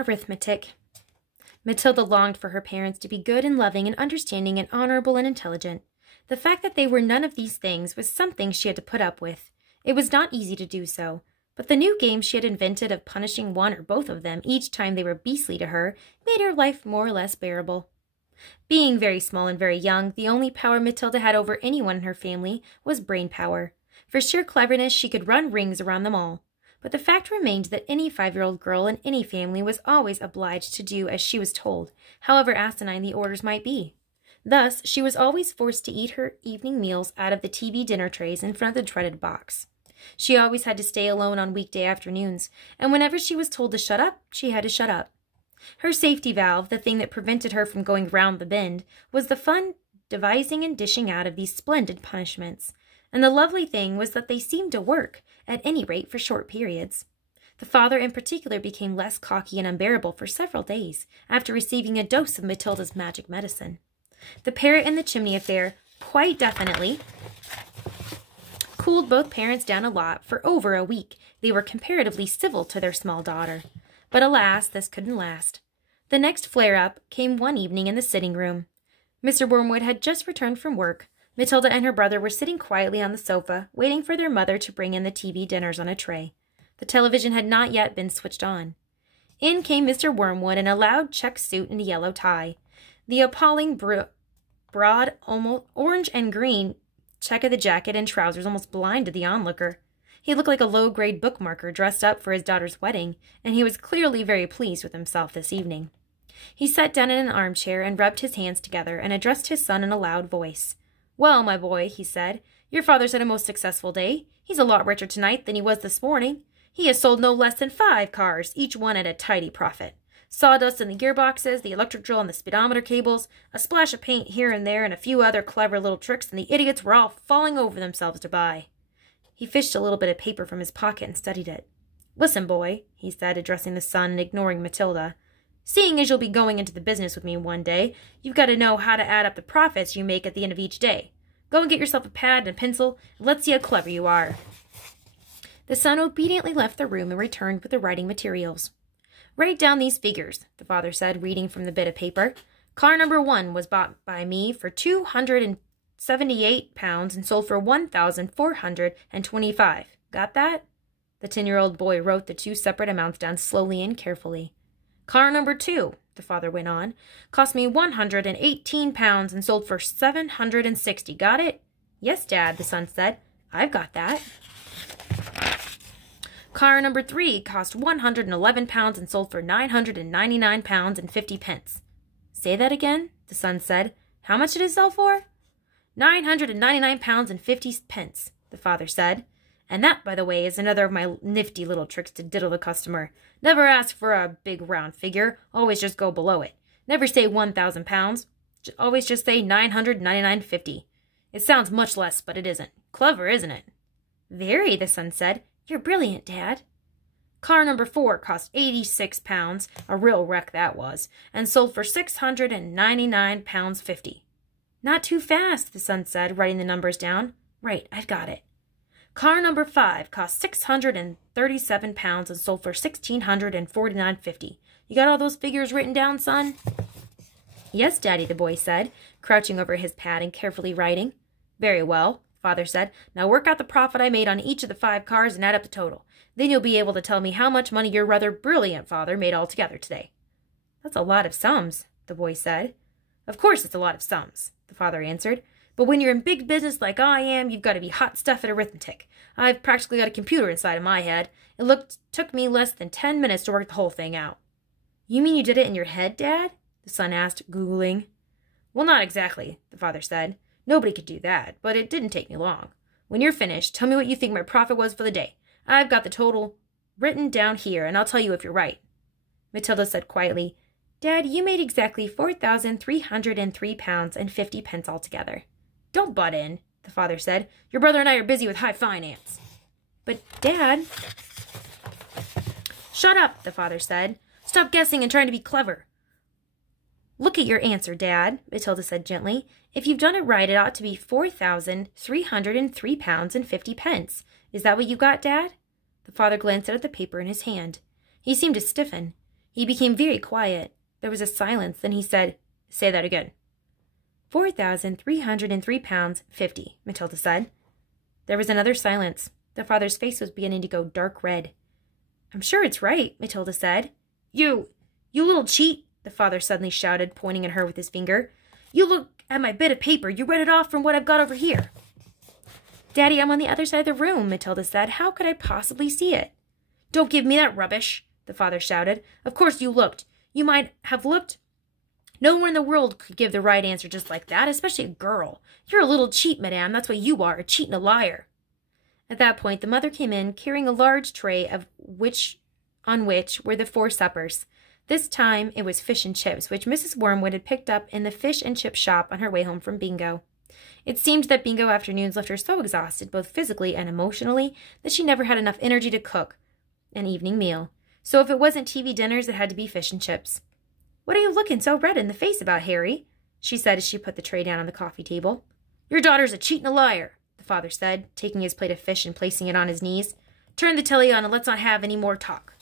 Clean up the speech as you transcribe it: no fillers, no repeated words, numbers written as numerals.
Arithmetic. Matilda longed for her parents to be good and loving and understanding and honorable and intelligent. The fact that they were none of these things was something she had to put up with. It was not easy to do so, but the new game she had invented of punishing one or both of them each time they were beastly to her made her life more or less bearable. Being very small and very young, the only power Matilda had over anyone in her family was brain power. For sheer cleverness, she could run rings around them all. But the fact remained that any 5-year-old girl in any family was always obliged to do as she was told, however asinine the orders might be. Thus, she was always forced to eat her evening meals out of the TV dinner trays in front of the dreaded box. She always had to stay alone on weekday afternoons, and whenever she was told to shut up, she had to shut up. Her safety valve, the thing that prevented her from going round the bend, was the fun devising and dishing out of these splendid punishments. And the lovely thing was that they seemed to work, at any rate for short periods. The father in particular became less cocky and unbearable for several days, after receiving a dose of Matilda's magic medicine. The parrot and the chimney affair quite definitely cooled both parents down a lot. For over a week they were comparatively civil to their small daughter. But alas, this couldn't last. The next flare-up came one evening in the sitting room. Mr. Wormwood had just returned from work. Matilda and her brother were sitting quietly on the sofa, waiting for their mother to bring in the TV dinners on a tray. The television had not yet been switched on. In came Mr. Wormwood in a loud check suit and a yellow tie. The appalling broad, almost orange and green check of the jacket and trousers almost blinded the onlooker. He looked like a low-grade bookmarker dressed up for his daughter's wedding, and he was clearly very pleased with himself this evening. He sat down in an armchair and rubbed his hands together and addressed his son in a loud voice. "Well, my boy," he said, "your father's had a most successful day. He's a lot richer tonight than he was this morning. He has sold no less than 5 cars, each one at a tidy profit. Sawdust in the gearboxes, the electric drill and the speedometer cables, a splash of paint here and there, and a few other clever little tricks, and the idiots were all falling over themselves to buy." He fished a little bit of paper from his pocket and studied it. "Listen, boy," he said, addressing the son and ignoring Matilda. "Seeing as you'll be going into the business with me one day, you've got to know how to add up the profits you make at the end of each day. Go and get yourself a pad and a pencil, and let's see how clever you are." The son obediently left the room and returned with the writing materials. "Write down these figures," the father said, reading from the bit of paper. "Car number 1 was bought by me for £278 and sold for £1,425. Got that?" The 10-year-old boy wrote the 2 separate amounts down slowly and carefully. "Car number 2, the father went on, "cost me £118 and sold for £760. Got it?" "Yes, Dad," the son said. "I've got that." "Car number 3 cost £111 and sold for £999 and 50 pence. "Say that again," the son said. "How much did it sell for?" £999 and 50 pence, the father said. "And that, by the way, is another of my nifty little tricks to diddle the customer. Never ask for a big round figure. Always just go below it. Never say £1,000. Always just say 999.50. It sounds much less, but it isn't. Clever, isn't it?" "Very," the son said. "You're brilliant, Dad." "Car number 4 cost £86, a real wreck that was, and sold for £699.50. "Not too fast," the son said, writing the numbers down. "Right, I've got it." "Car number 5 cost £637 and sold for £1,649.50. You got all those figures written down, son?" "Yes, Daddy," the boy said, crouching over his pad and carefully writing. "Very well," father said. "Now work out the profit I made on each of the 5 cars and add up the total. Then you'll be able to tell me how much money your rather brilliant father made altogether today." "That's a lot of sums," the boy said. "Of course it's a lot of sums," the father answered. "But when you're in big business like I am, you've got to be hot stuff at arithmetic. I've practically got a computer inside of my head. It took me less than 10 minutes to work the whole thing out." "You mean you did it in your head, Dad?" the son asked, Googling. "Well, not exactly," the father said. "Nobody could do that, but it didn't take me long. When you're finished, tell me what you think my profit was for the day. I've got the total written down here, and I'll tell you if you're right." Matilda said quietly, "Dad, you made exactly £4,303 and 50 pence altogether." "Don't butt in," the father said. "Your brother and I are busy with high finance." "But, Dad—" "Shut up," the father said. "Stop guessing and trying to be clever." "Look at your answer, Dad," Matilda said gently. "If you've done it right, it ought to be £4,303 and 50 pence. Is that what you got, Dad?" The father glanced at the paper in his hand. He seemed to stiffen. He became very quiet. There was a silence. Then he said, "Say that again." 4,303 pounds, 50, Matilda said. There was another silence. The father's face was beginning to go dark red. "I'm sure it's right," Matilda said. You little cheat," the father suddenly shouted, pointing at her with his finger. "You look at my bit of paper. You read it off from what I've got over here." "Daddy, I'm on the other side of the room," Matilda said. "How could I possibly see it?" "Don't give me that rubbish," the father shouted. "Of course you looked. You might have looked. No one in the world could give the right answer just like that, especially a girl. You're a little cheat, madame. That's what you are, a cheat and a liar." At that point, the mother came in, carrying a large tray on which were the 4 suppers. This time, it was fish and chips, which Mrs. Wormwood had picked up in the fish and chip shop on her way home from bingo. It seemed that bingo afternoons left her so exhausted, both physically and emotionally, that she never had enough energy to cook an evening meal. So if it wasn't TV dinners, it had to be fish and chips. "What are you looking so red in the face about, Harry?" she said as she put the tray down on the coffee table. "Your daughter's a cheat and a liar," the father said, taking his plate of fish and placing it on his knees. "Turn the telly on and let's not have any more talk."